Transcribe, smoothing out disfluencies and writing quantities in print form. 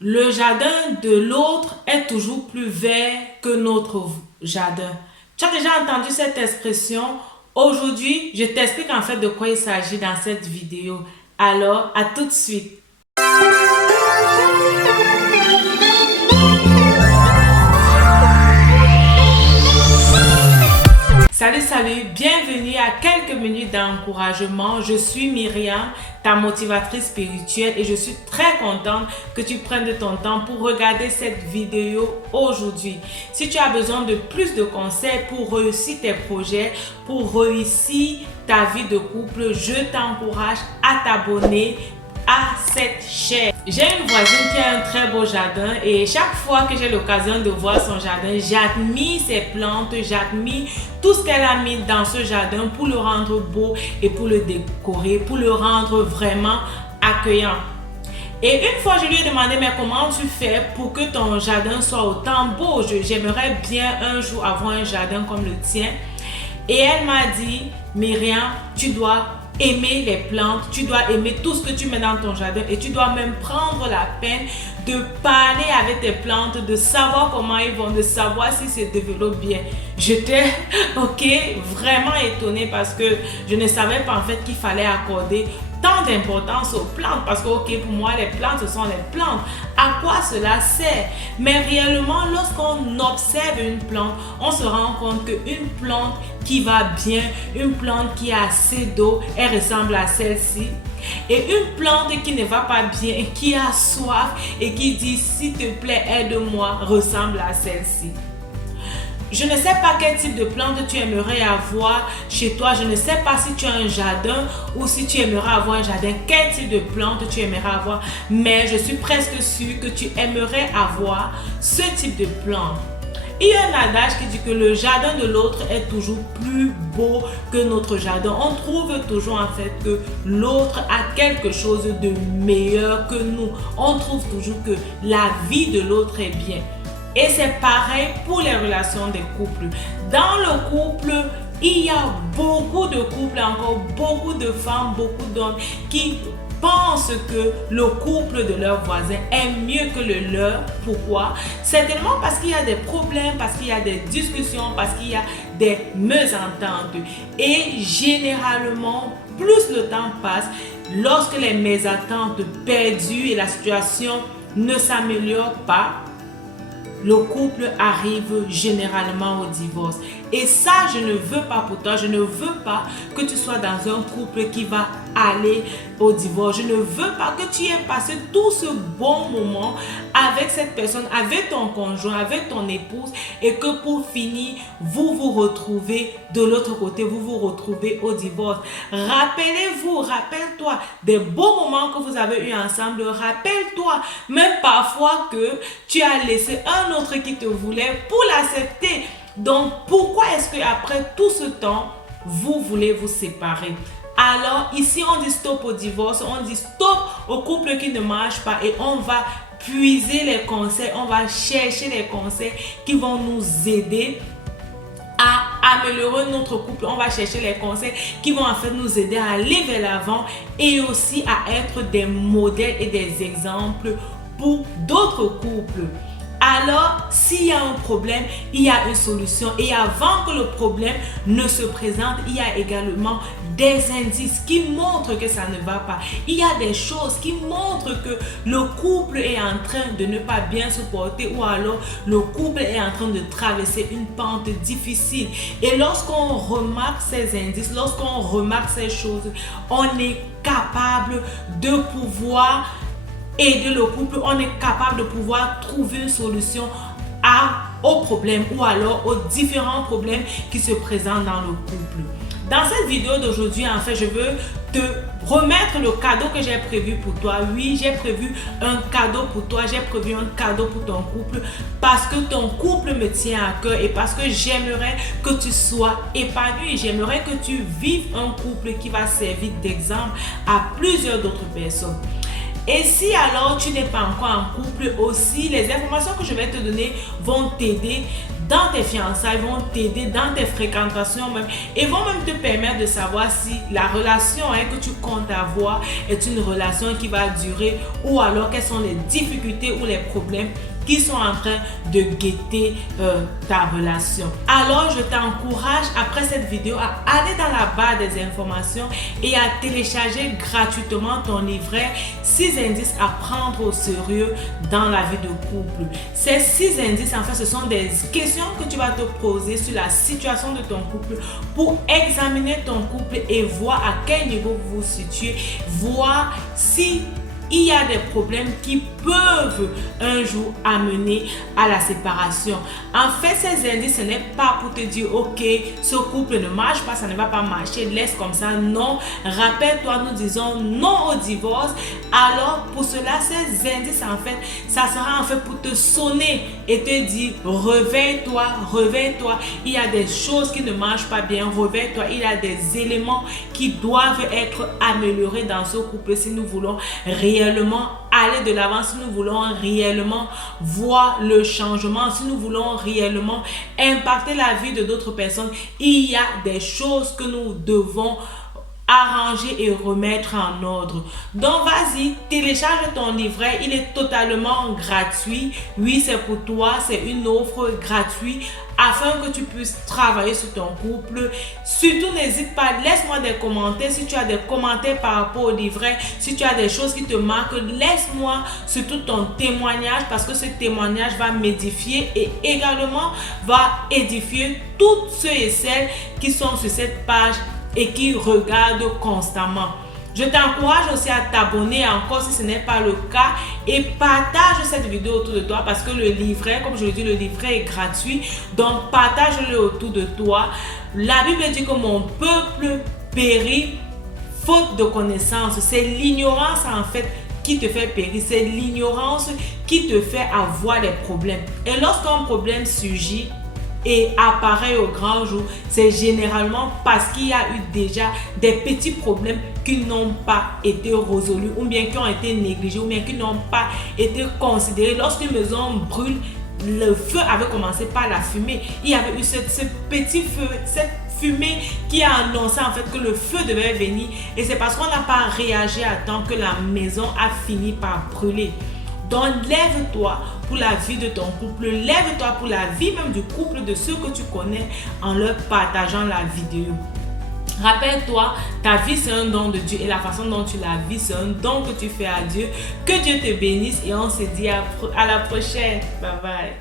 Le jardin de l'autre est toujours plus vert que notre jardin. Tu as déjà entendu cette expression? Aujourd'hui, je t'explique en fait de quoi il s'agit dans cette vidéo. Alors, à tout de suite. Salut, bienvenue à quelques minutes d'encouragement. Je suis Myriam, ta motivatrice spirituelle et je suis très contente que tu prennes de ton temps pour regarder cette vidéo aujourd'hui. Si tu as besoin de plus de conseils pour réussir tes projets, pour réussir ta vie de couple, je t'encourage à t'abonner à cette chaîne. J'ai une voisine qui a un très beau jardin et chaque fois que j'ai l'occasion de voir son jardin, j'admire ses plantes, j'admire tout ce qu'elle a mis dans ce jardin pour le rendre beau et pour le décorer, pour le rendre vraiment accueillant. Et une fois, je lui ai demandé, mais comment tu fais pour que ton jardin soit autant beau? J'aimerais bien un jour avoir un jardin comme le tien. Et elle m'a dit, Myriam, tu dois aimer les plantes, tu dois aimer tout ce que tu mets dans ton jardin et tu dois même prendre la peine de parler avec tes plantes, de savoir comment ils vont, de savoir si se développent bien. J'étais vraiment étonnée parce que je ne savais pas en fait qu'il fallait accorder tant d'importance aux plantes parce que pour moi les plantes ce sont les plantes. À quoi cela sert? Mais réellement lorsqu'on observe une plante, on se rend compte qu'une plante qui va bien, une plante qui a assez d'eau, elle ressemble à celle-ci. Et une plante qui ne va pas bien, qui a soif et qui dit s'il te plaît aide-moi, ressemble à celle-ci. Je ne sais pas quel type de plante tu aimerais avoir chez toi. Je ne sais pas si tu as un jardin ou si tu aimerais avoir un jardin. Quel type de plante tu aimerais avoir. Mais je suis presque sûre que tu aimerais avoir ce type de plante. Il y a un adage qui dit que le jardin de l'autre est toujours plus beau que notre jardin. On trouve toujours en fait que l'autre a quelque chose de meilleur que nous. On trouve toujours que la vie de l'autre est bien. Et c'est pareil pour les relations des couples. Dans le couple, il y a beaucoup de couples, encore beaucoup de femmes, beaucoup d'hommes qui pensent que le couple de leur voisin est mieux que le leur. Pourquoi? Certainement parce qu'il y a des problèmes, parce qu'il y a des discussions, parce qu'il y a des mésententes. Et généralement, plus le temps passe, lorsque les mésententes perdurent et la situation ne s'améliore pas, le couple arrive généralement au divorce. Et ça, je ne veux pas pour toi. Je ne veux pas que tu sois dans un couple qui va aller au divorce. Je ne veux pas que tu aies passé tout ce bon moment avec cette personne, avec ton conjoint, avec ton épouse et que pour finir, vous vous retrouvez de l'autre côté, vous vous retrouvez au divorce. Rappelez-vous, rappelle-toi des beaux moments que vous avez eu ensemble. Rappelle-toi même parfois que tu as laissé un autre qui te voulait pour l'accepter. Donc, pourquoi est-ce qu'après tout ce temps, vous voulez vous séparer? Alors, ici, on dit stop au divorce, on dit stop au couple qui ne marche pas et on va puiser les conseils, on va chercher les conseils qui vont nous aider à améliorer notre couple. On va chercher les conseils qui vont en fait nous aider à aller vers l'avant et aussi à être des modèles et des exemples pour d'autres couples. Alors, s'il y a un problème, il y a une solution. Et avant que le problème ne se présente, il y a également des indices qui montrent que ça ne va pas. Il y a des choses qui montrent que le couple est en train de ne pas bien se porter ou alors le couple est en train de traverser une pente difficile. Et lorsqu'on remarque ces indices, lorsqu'on remarque ces choses, on est capable de pouvoir aider le couple, on est capable de pouvoir trouver une solution aux problèmes ou alors aux différents problèmes qui se présentent dans le couple. Dans cette vidéo d'aujourd'hui, en fait, je veux te remettre le cadeau que j'ai prévu pour toi. Oui, j'ai prévu un cadeau pour toi, j'ai prévu un cadeau pour ton couple parce que ton couple me tient à cœur et parce que j'aimerais que tu sois épanoui. J'aimerais que tu vives un couple qui va servir d'exemple à plusieurs d'autres personnes. Et si alors tu n'es pas encore en couple aussi, les informations que je vais te donner vont t'aider dans tes fiançailles, vont t'aider dans tes fréquentations même et vont même te permettre de savoir si la relation que tu comptes avoir est une relation qui va durer ou alors quelles sont les difficultés ou les problèmes qui sont en train de guetter ta relation. Alors je t'encourage après cette vidéo à aller dans la barre des informations et à télécharger gratuitement ton livret 6 indices à prendre au sérieux dans la vie de couple. Ces 6 indices en fait ce sont des questions que tu vas te poser sur la situation de ton couple pour examiner ton couple et voir à quel niveau vous vous situez, voir si il y a des problèmes qui peuvent un jour amener à la séparation. En fait, ces indices, ce n'est pas pour te dire, ok, ce couple ne marche pas, ça ne va pas marcher, laisse comme ça. Non, rappelle-toi, nous disons non au divorce. Alors, pour cela, ces indices, en fait, ça sera en fait pour te sonner et te dire, réveille-toi, réveille-toi. Il y a des choses qui ne marchent pas bien, réveille-toi. Il y a des éléments qui doivent être améliorés dans ce couple si nous voulons réellement aller de l'avant, si nous voulons réellement voir le changement, si nous voulons réellement impacter la vie de d'autres personnes, il y a des choses que nous devons arranger et remettre en ordre. Donc vas-y, télécharge ton livret, il est totalement gratuit. Oui, c'est pour toi, c'est une offre gratuite afin que tu puisses travailler sur ton couple. Surtout n'hésite pas, laisse-moi des commentaires. Si tu as des commentaires par rapport au livret, si tu as des choses qui te marquent, laisse-moi surtout ton témoignage parce que ce témoignage va m'édifier et également va édifier toutes ceux et celles qui sont sur cette page et qui regardent constamment. Je t'encourage aussi à t'abonner encore si ce n'est pas le cas et partage cette vidéo autour de toi parce que le livret, comme je le dis, le livret est gratuit. Donc partage-le autour de toi. La Bible dit que mon peuple périt faute de connaissance. C'est l'ignorance en fait qui te fait périr. C'est l'ignorance qui te fait avoir des problèmes. Et lorsqu'un problème surgit et apparaît au grand jour, c'est généralement parce qu'il y a eu déjà des petits problèmes qui n'ont pas été résolus ou bien qui ont été négligés ou bien qui n'ont pas été considérés. Lorsqu'une maison brûle, le feu avait commencé par la fumée. Il y avait eu ce petit feu, cette fumée qui a annoncé en fait que le feu devait venir et c'est parce qu'on n'a pas réagi à temps que la maison a fini par brûler. Donc lève-toi pour la vie de ton couple, lève-toi pour la vie même du couple de ceux que tu connais en leur partageant la vidéo. Rappelle-toi, ta vie c'est un don de Dieu et la façon dont tu la vis c'est un don que tu fais à Dieu. Que Dieu te bénisse et on se dit à la prochaine. Bye bye.